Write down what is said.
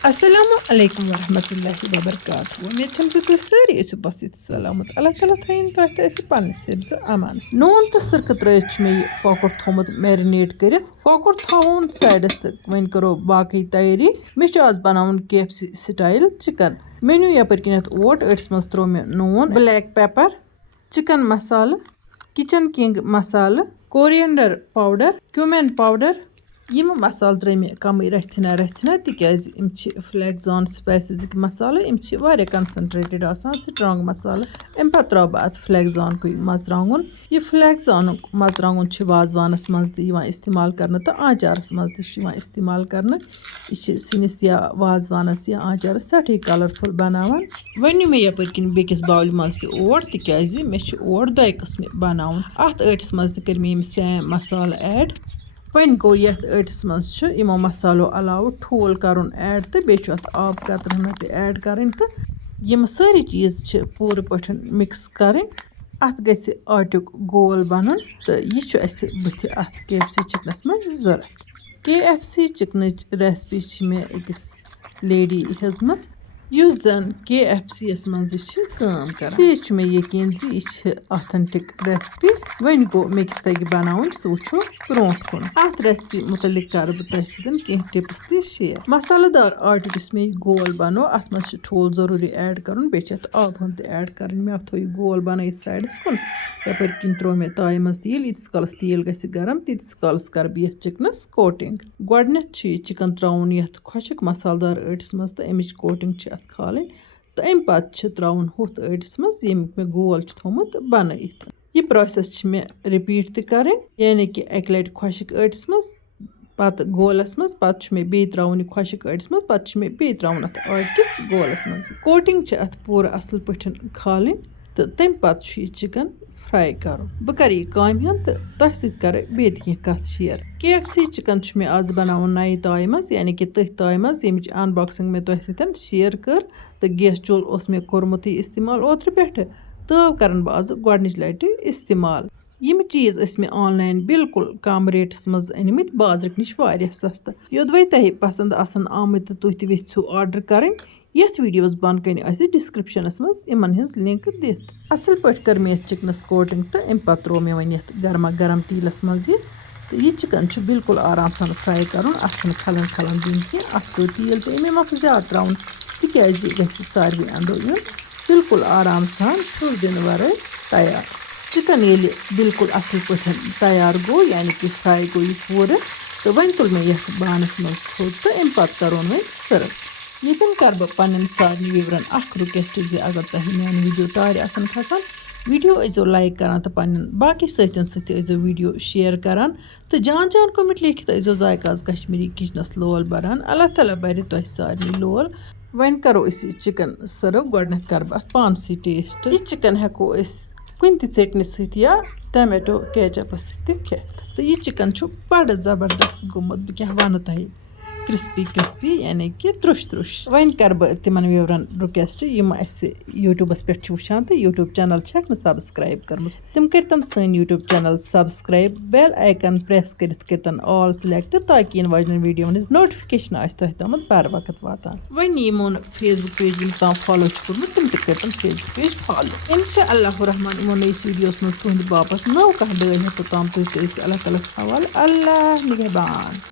अस्सलामु अलैकुम वरहमतुल्लाहि वबरकातुहू। उम्मीद छम ज तुह सारी ऐसु बसित सलामत। अल्लाह ताला थैन तोह त ऐसे पन्निस हिफ्ज़ अमानस। नून तो सिरक त्रयित मे कॉकर थोमुत मैरिनेट करित। कॉकर थाउन साइडस त वन करो बाकी तैयारी। मे आज बनाउन KFC स्टाइल चिकन। मेन्यू यपर किनत ओट अट्स मज त्रो मे नून, ब्लैक पेपर, चिकन मसाला, किचन किंग मसाला, कोरिएंडर पाउडर, क्यूमेन पाउडर। यम मसाल त्रे मे कम रचना तिकाज इम फ्लैक्सॉन स्पाइसेस मसाला इम कंसनट्रेटेड स्ट्रांग मसाला। अम पत त्रो बह फ्लैक्सॉन कुछ मजरांगुन। यह फ्लैक्सॉन मजरांगुन वाजवानस मज इस्तेमाल करने तो आचारस मज इस्तेमाल करने। यह सिनिस या वाजवानस या आचारस सठी कलरफुल बनावान। वनु मे यपर किन बेकिस बाउल मज ओट तिकाज मे ओट दो किस्म बनाउन। अत अट्स मज कर मे सेम मसाला ऐड। वन गो यथ अट्स मज यमो मसालो अलाव ठोल करुन ऐड तो बेचु अत आब कतरना ते ऐड करन तो यम सारी चीज पूरे पठन मिक्स करन। अत गछि आटुक गोल बनन तो यह बुथ अत KFC चिकनस मज जरूरत। KFC चिकनच रेसिपी मे अकिस लेडी हेजमस युस जन KFC यस मज काम करन। यह मे यकीन यह ऑथेंटिक रेसिपी। वन गो मे किस तग बनाउन सह वुचो ब्रोट कुन। अत रेसिपी मुतलिक कर बह तह सतन टिप्स ते शेयर। मसालेदार आटुक इस मे गोल बनो अत मज ठोल जरूरी ऐड करन बे आब हन ऐड कर। मे थो गोल बन साइडस कुन यपर किन त्रो मे ताय मज तेल। यीतिस कालस तेल गि गरम तीतिस कालस कर बह चिकनस कोटिंग। गोडनेथ चिकन त्राउन यथ खुशक मसालेदार अट्स मज तो अमिच कोटिंग अत खालन तो अम पत त्राउन हुथ अट्स मज यमिक मे गोल थोमुत बनयित। यह प्रोसेस मे रिपीट ते करन यानी कि एक लट खुशक अट्स मज पत गोलस मज पत मे बे त्राउन खुशक अट्स मज पत मे बे त्राउन अत आट किस गोलस मज। कोटिंग अत पूरा असल पठन खालन तो तम पत चिकन फ्राई कर। बह कर यह काम तो तह सर बे कथ शेयर। KFC चिकन मे आज बनाउन नए ताय मज यानी कि तथ ताय मज यमिच अनबॉक्सिंग मे तह सतन शेयर कर तो गैस चूल मे कोरमुत इस्तेमाल ओत्र पे तो करन बह आज गोडनिच लट इस्तेमाल। यम चीज मे ऑनलाइन बिल्कुल कम रेट्स मज अनमित बाजरक निश वारिया सस्ता। योदवै तह पसंद आसन आमत तो तुह वेझो ऑर्डर करन यथ वीडियोस बन कन डिस्क्रिप्शनस मज इमन हिंस लिंक दिथ। असल पट कर मे चिकनस कोटिंग तो अम पत त्रो मे वन गर्मा गर्म तेलस मज यह चिकन बिल्कुल आराम सान फ्राई कर। अत खलन खलन दिन कह अत गो तेल तो अमे मख ज्यादा त्राउन तिकाज गि सारे अंदो इन बिल्कुल आराम सान फुल दिन वर तैयार। चिकन ये बिल्कुल असल पठन तैयार गो यानी कि फ्राई गो यह पूरे तो वन तुल मे यथ बानस मज थोद तो अम पत करोन वन सर्व। यतन कर बह पन्न सारे व्यूवरन रिक्वेस्ट अगर तह मान वीडियो तार आसन खसान वीडियो ऐसो लाइक करान तो पन्न बाकी साथियन सत ऐसो वीडियो शेयर करान तो जान जान कमेंट लिखित ऐसो जायकाज कश्मीरी किचनस लोल बरान। अल्लाह ताला बर तह सारे लोल। वन करो चिकन सर्व गोडनेथ कर बह पानसी टेस्ट। यह चिकन हेको कुन चटनी सत या टमेटो केचपस खेत तो यह चिकन बड़ जबरदस्त गोमुत बह क्या वन तह क्रिस्पी क्रिस्पी यानी कि त्रुश त्रुश। वन कर बह तिमन व्यूवरन रिक्वेस्ट यम यूट्यूबस पे वुचान तो यूट्यूब चैनल सब्सक्राइब कर्म तम करतन सन YouTube channel subscribe bell icon press करतन ऑल सिलेक्ट ताकि इन वाजन वीडियो नोटिफिकेशन तह तम बर वक्त वातान। वन यमोन फेसबुक पेज तम फॉलो कर्मुत तम करतन फेसबुक पेज फॉलो। इंशाअल्लाह रहमान यमो नईस वीडियोस मज तुहद बापत नव कह डल तम तुह अल्लाह ताला हवाल। अल्लाह निगहबान।